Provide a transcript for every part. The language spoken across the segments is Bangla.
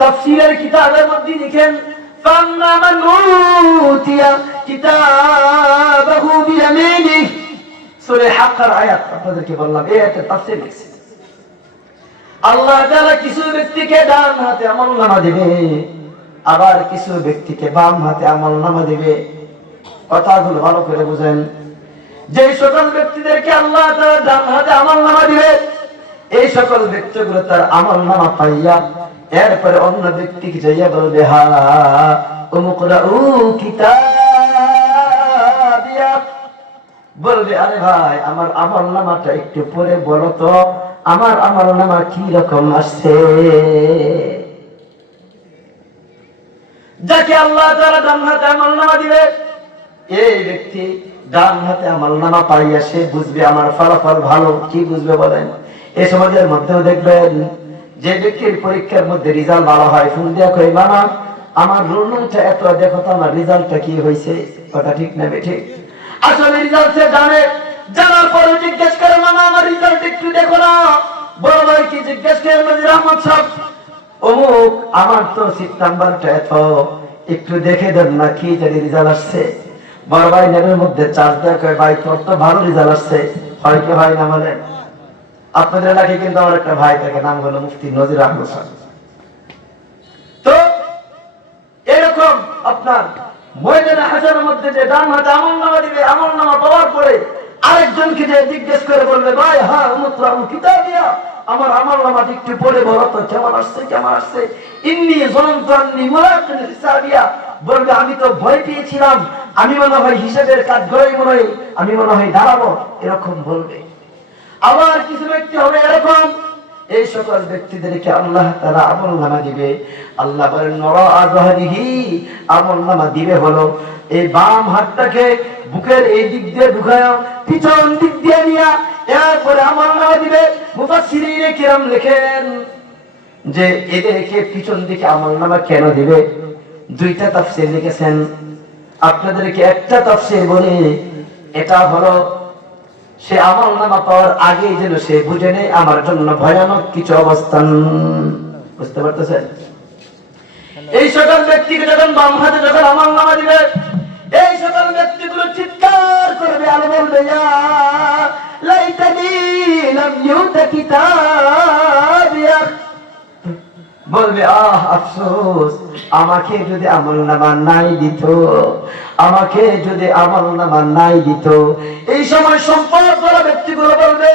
তাফসীরের কিতাবের মধ্যে লিখেন ফাম্মা মান উতিয়া কিতাবাহু বিয়ামিনিহি, সূরা হাক্কার আয়াত আপনাদেরকে বললাম, এই আয়াতের তাফসীর লিখছে আল্লাহ তাআলা কিছু ব্যক্তিকে ডান হাতে আমলনামা দিবে, আবার কিছু ব্যক্তিকে বাম হাতে আমলনামা দিবে। কথাগুলো ভালো করে বুঝেন। যে সকল ব্যক্তিদেরকে আল্লাহ তাআলা ডান হাতে আমলনামা দিবে, এই সকল ব্যক্তিগুলো তার আমলনামা পাইয়া এরপরে অন্য ব্যক্তিকে যাইয়া বলবে, হা উমুকরাউ কিতাবিয়া, বলবে আরে ভাই আমার আমলনামাটা একটু পড়ে বলো তো, আমার আমলনামা কি রকম আসছে। যাকে আল্লাহ তাআলা ডান হাতে আমলনামা দিবে, এই ব্যক্তি ডান হাতে আমলনামা পাইয়া সে বুঝবে আমার ফলাফল ভালো। কি বুঝবে বলেন? এই সমাজের মধ্যেও দেখবেন যে ব্যক্তির পরীক্ষার মধ্যে রেজাল্ট ভালো হয়, ফোন দিয়া কই মামা আমার রোল নম্বরটা এত, দেখো তো আমার রেজাল্টটা কি হয়েছে। কথা ঠিক না ঠিক? আসলে রেজাল্ট সে জানে, জানার পরে জিজ্ঞেস করে মামা আমার রেজাল্ট একটু দেখো না। বড় ভাই কি জিজ্ঞেস করে নজির আহমদ সাহেব অমুক আমার তো সিট নাম্বারটা এত, একটু দেখে দেন না কি জানি রেজাল্ট আসছে। বড় ভাই নেবের মধ্যে চার্জ দেয়, কয় ভাই তোর তো ভালো রেজাল্ট আসছে। হয় কি হয় না বলেন? আপনাদের এলাকায় কিন্তু আমার একটা ভাই থাকে, নাম হলো মুফতি নজির আহমদ সাহেব। তো এরকম আপনার ময়দানে হাজারের মধ্যে যে ডান হাতে আমলনামা দিবে, আমলনামা পাওয়ার পরে আরেকজনকে যে জিজ্ঞেস করে বলবে, ভাই হ্যাঁ উমুকরাউ কিতাবিয়া, আমার আমলনামাটি একটু পড়ে বলো তো কেমন আসছে কেমন আসছে। ইন্নী যাননতু আন্নী মুলাকিন হিসাবিয়া, বলবে আমি তো ভয় পেয়েছিলাম, আমি মনে হয় হিসাবের কাজ ধরেই মনে হয় আমি মনে হয় দাঁড়াবো, এরকম বলবে। আবার কিছু ব্যক্তি হবে এরকম, এই সকল ব্যক্তিদেরকে আল্লাহ তাআলা আমলনামা দিবে। আল্লাহ বলেন ওয়ারা যাহরিহি, আমলনামা দিবে হলো এই বাম হাতটাকে বুকের এই দিক দিয়ে ঢুকায়া পিছন দিক দিয়ে নিয়া, এরপরে আমলনামা দিবে। মুফাসসিরিনে কিরাম লেখেন যে এদেরকে পিছন দিকে আমলনামা কেন দিবে, দুইটা তাফসীর লিখেছেন। আপনাদেরকে একটা তাফসীর বলি, এটা হলো সে আমলনামা পাওয়ার আগে যেন সে বুঝে নেয় আমার জন্য ভয়ানক কিছু অবস্থান। বুঝতে পারতেছেন? এই সকল ব্যক্তিকে যখন বাম হাতে যখন আমলনামা দিবে, এই সকল ব্যক্তিগুলো চিৎকার করবে আর বলবে, ইয়া লাইতানি লাম ইউতা কিতাবিয়া, বলবে আহ আফসোস, আমাকে যদি আমলনামা নাই দিত, আমাকে যদি আমলনামা নাই দিত। এই সময় সম্পদ করা ব্যক্তিগুলো বলবে,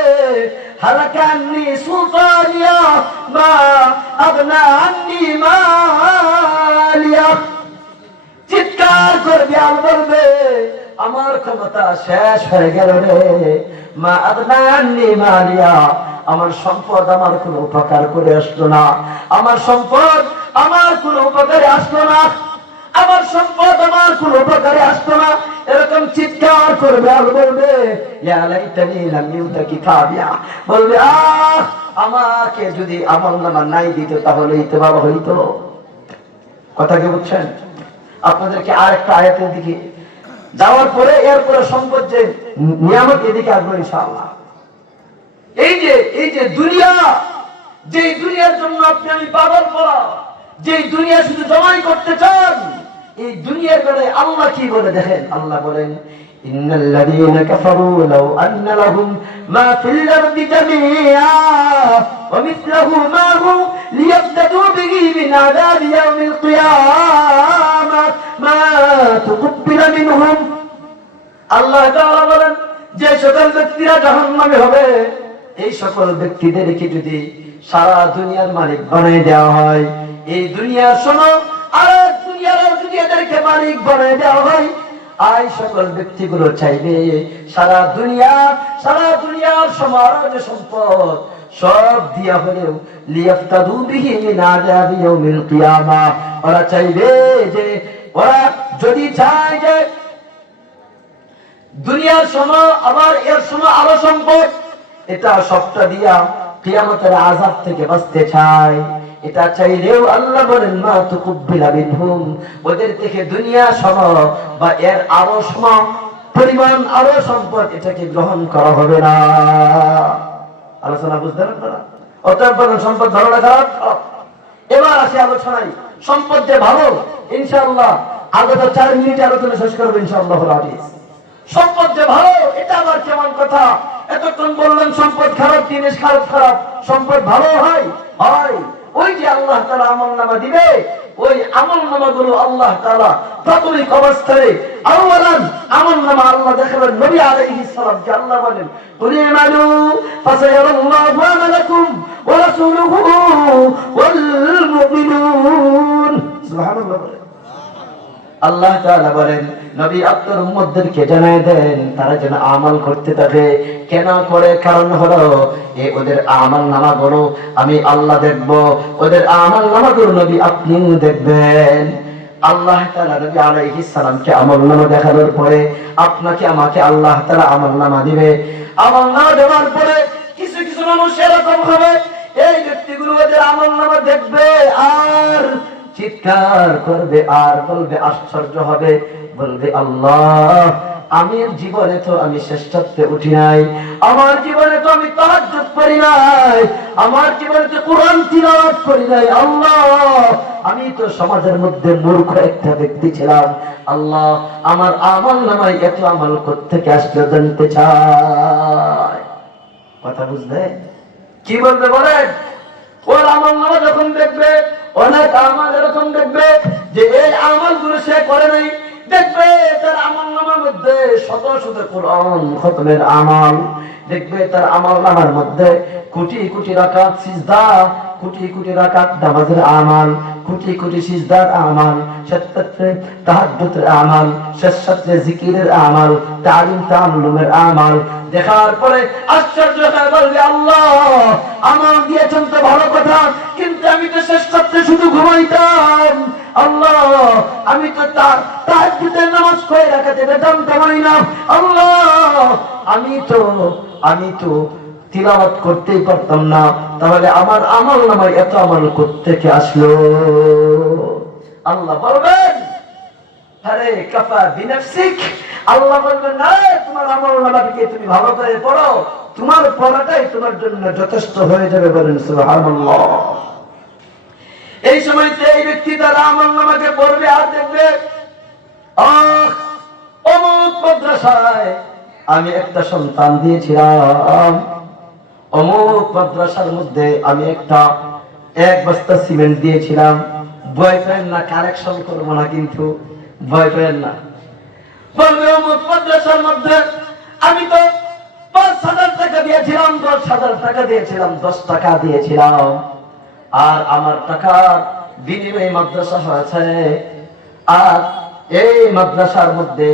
হালাকা আন্নী সুলতানিয়া মা আগনা আন্নী মালিয়া, চিৎকার করবে আর বলবে আমার ক্ষমতা শেষ হয়ে গেল রে, মা আগনা আন্নী মালিয়া, আমার সম্পদ আমার কোনো উপকার করে আসলো না, আমার সম্পদ আমার কোনো উপকারে আসলো না, আমার সম্পদ আমার কোনো উপকারে আসলো না। এরকম চিৎকার করবে আর বলবে ইয়া লাইতানি লাম ইউতা কিতাবিয়া, বলবে আহ আমাকে যদি আমলনামা নাই দিত তাহলেই তো ভালো হইতো। কথা কি বুঝছেন? আপনাদেরকে আরেকটা আয়াতের দিকে যাওয়ার পরে এরপরে সম্পদ যে নিয়ামত এদিকে আসবো ইনশাআল্লাহ। এই যে দুনিয়া, যে দুনিয়ার জন্য আপনি আমি পাগল পড়া, যে দুনিয়া শুধু জমাই করতে চান, এই দুনিয়ার ব্যাপারে আল্লাহ কি বলে দেখেন। আল্লাহ বলেন ইন্নাল্লাযীনা কাফারু লাউ আন্না লাহুম মা ফিল আরদি জামিআ ওয়া মিসলুহু মাহু লিয়াফতাদু বিহি মিন আযাবি ইয়াউমিল কিয়ামাহ মা তুকব্বিলা মিনহুম। আল্লাহ তাআলা বলেন যে সকল ব্যক্তিরা জাহান্নামে হবে, এই সকল ব্যক্তিদেরকে যদি সারা দুনিয়ার মালিক বানিয়ে দেওয়া হয়, এই দুনিয়ার শোনো আর দুনিয়াদেরকে মালিক বানিয়ে দেওয়া হয়, এই সকল ব্যক্তিগুলো চাইবে সারা দুনিয়ার সমারোহ সম্পদ সব দিয়া হলেও লিয়াফতাদু বিহি মিন আযাবি ইয়াউমিল কিয়ামাহ, ওরা চাইবে যে ওরা যদি চায় যে দুনিয়ার সময় আবার এর সময় আরো সম্পদ, এটা সবটা দিয়া কিয়ামতের আযাব থেকে বাঁচতে চায়, এটা চাইলেও আল্লাহ বলেন মা তুকব্বিলা মিনহুম, ওদের থেকে দুনিয়া সম বা এর আরো সম পরিমাণ আরো সম্পদ এটাকে গ্রহণ করা হবে না। আলোচনা বুঝতে পারছেন? অতএব সম্পদ ধরো না খারাপ, এবার আসি আলোচনায়। সম্পদ যে ভালো, ইনশাআল্লাহ আগত 4 মিনিটে আলোচনা শেষ করবো ইনশাআল্লাহ। সম্পদ যে ভালো, এটা আবার কেমন কথা? এতক্ষণ বললেন সম্পদ খারাপ জিনিস, খারাপ খারাপ, সম্পদ ভালো হয়? হয়। ওই যে আল্লাহ তাআলা আমলনামা দিবে, ওই আমলনামাগুলো আল্লাহ তাআলা প্রাথমিক অবস্থায় আওয়ালান আমলনামা আল্লাহ দেখাবেন নবী আলাইহিস সালাম কে। আল্লাহ বলেন কুল আমালু ফাসায়ারাল্লাহু আমালাকুম ওয়া রাসূলুহু ওয়াল মুমিনুন। সুবহানাল্লাহ। আল্লাহ তাআলা বলেন নবী আপনার উম্মতদেরকে জানায় দেন তারা যেন আমল করতে থাকে। কেন করে? কারণ হলো ওদের আমল নামাগুলো আমি আল্লাহ দেখব, ওদের আমল নামাগুলো নবী আপনিও দেখবেন। আল্লাহ তাআলা নবী আলাইহিস সালামকে আমলনামা দেখানোর পরে আপনাকে আমাকে আল্লাহ তাআলা আমলনামা দিবে। আমলনামা দেওয়ার পরে কিছু কিছু মানুষ এরকম হবে, এই ব্যক্তিগুলো ওদের আমলনামা দেখবে আর চিৎকার করবে আর বলবে, আশ্চর্য হবে, বলবে আল্লাহ আমি জীবনে তো আমি শ্রেষ্ঠত্বে উঠি নাই, আমার জীবনে তো আমি তাহাজ্জুদ করি নাই, আমার জীবনে তো কোরআন তিলাওয়াত করি নাই, আল্লাহ আমি তো সমাজের মধ্যে মূর্খ একটা ব্যক্তি ছিলাম, আল্লাহ আমার আমল নামায় এত আমল কোত্থেকে আসলে জানতে চাই। কথা বুঝলে কি বলতে বলেন? ওর আমল নামা যখন দেখবে, অনেক আমল এরকম দেখবে যে এই আমলগুলো সে করে নাই, দেখবে তার আমল নামার মধ্যে শত শত কোরআন খতমের আমল, দেখবে তার আমল নামার মধ্যে কোটি কোটি রাকাত সিজদা, কোটি কোটি রাকাত নামাজের আমল, কোটি কোটি সিজদার আমল, সাতটাতে তাহাজ্জুদের আমল, সাতটাতে জিকিরের আমল, তালিম তাআল্লুমের আমল। দেখার পরে আশ্চর্য হয়ে বলবে আল্লাহ আমল দিয়েছেন তো ভালো কথা, কিন্তু আমি তো শ্রেষ্ঠত্বে শুধু ঘুমাইতাম, আল্লাহ আমি তো তাহাজ্জুদের নামাজ কয় রাকাতে জানতামই না, আল্লাহ আমি তো তিলাওয়াত করতেই পারতাম না, তাহলে আমার আমল নামায় এত আমল কোত্থেকে আসলো? আল্লাহ বলবেন আরে কাফা বিনাফসিক, আল্লাহ বলবেন না তোমার আমল নামাকে তুমি ভালো করে পড়ো, তোমার পড়াটাই তোমার জন্য যথেষ্ট হয়ে যাবে। বলেন সুবহানাল্লাহ। এই সময়তে এই ব্যক্তি তার আমল নামাকে পড়বে আর দেখবে অমুক মাদ্রাসায় আমি একটা সন্তান দিয়েছিলাম, অমুক মাদ্রাসার মধ্যে আমি এক বস্তা সিমেন্ট দিয়েছিলাম, ভয় পেন না কালেকশন করবো না, কিন্তু ভয় পেন না, বলবে অমুক মাদ্রাসার মধ্যে আমি তো ৫,০০০ টাকা দিয়েছিলাম, ১০,০০০ টাকা দিয়েছিলাম, ১০ টাকা দিয়েছিলাম, আর আমার টাকার বিনিময়ে মাদ্রাসা হয়েছে, আর এই মাদ্রাসার মধ্যে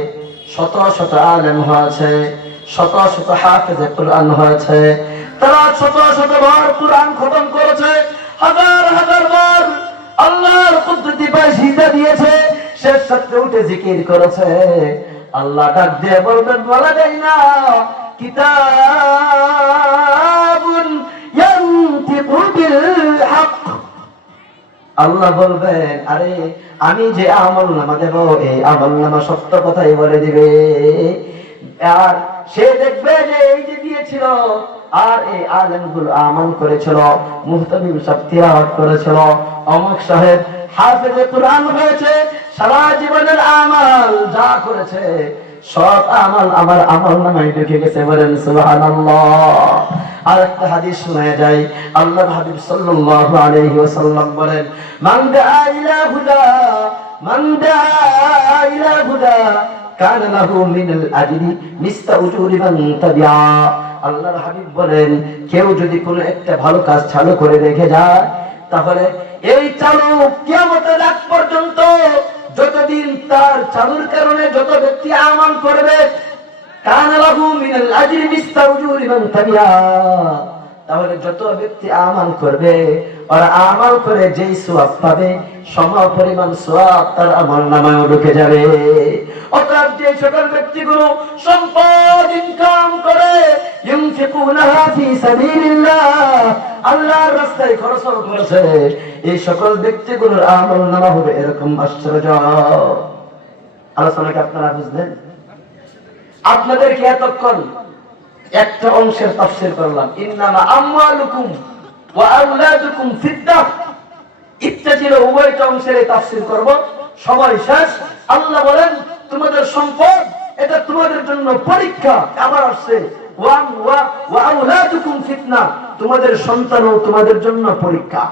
শত শত আলেম হয়েছে, শত শত হাফেজে কোরআন হয়েছে, তারা শত শত বার কোরআন খতম করেছে, হাজার হাজার বার আল্লাহর কুদরতি পায়ে সিজদা দিয়েছে, শেষ সাথে উঠে জিকির করেছে। আল্লাহ ডাক দিয়ে বলবেন বলা যায় না কিতাবুন ইয়ানতিকু বিল হক, আল্লাহ বলবেন আরে আমি যে আমলনামা দেব এই আমলনামা সত্য কথাই বলে দিবে। আর সে দেখবে যে এই যে দিয়েছিল আর এই আলেমগুলো আমল করেছিল, মুহতামিম সাহেব তিলাওয়াত করেছিল, অমুক সাহেব হাফেজে কোরআন হয়েছে, সারা জীবনের আমল যা করেছে সব আমল আমার আমলনামায় ঢুকে গেছে। বলেন সুবহানাল্লাহ। আর একটা হাদিস শোনা যায়, আল্লাহর হাবিব সাল্লাল্লাহু আলাইহি ওয়াসাল্লাম বলেন মান দাআ ইলা হুদা কানা লাহু মিনাল আজরি মিসলা উজুরি মান তাবিআ। আল্লাহর হাবিব বলেন কেউ যদি কোনো একটা ভালো কাজ চালু করে রেখে যায়, তাহলে এই চালু কিয়ামতের আগ পর্যন্ত যতদিন তার চালুর কারণে যত ব্যক্তি আমল করবে কানা লাহু মিনাল আজরি মিসলা উজুরি মান তাবিআ, তাহলে যত ব্যক্তি আমল করবে আর আমল করে যেই সওয়াব পাবে সম পরিমাণ সওয়াব তার আমলনামায় ঢুকে যাবে। অর্থাৎ যে সকল ব্যক্তিগুলো সম্পদ ইনকাম করে ইউনফিকুনাহা ফি সাবিলিল্লাহ, আল্লাহর রাস্তায় খরচ করেছে, এই সকল ব্যক্তিগুলোর আমলনামা হবে এরকম আশ্চর্য। আলোচনাকে আপনারা বুঝলেন? আপনাদেরকে এতক্ষণ একটা অংশের তাফসীর করলাম, ইন্নামা আমওয়ালুকুম ওয়া আওলাদুকুম ফিতনাহ, ইচ্ছা ছিল উভয়টা অংশের তাফসীর করব, সময় শেষ। আল্লাহ বলেন তোমাদের সম্পদ এটা তোমাদের জন্য পরীক্ষা। আবার আসছে ওয়া আউলাদুকুম ফিতনা, তোমাদের সন্তানও তোমাদের জন্য পরীক্ষা।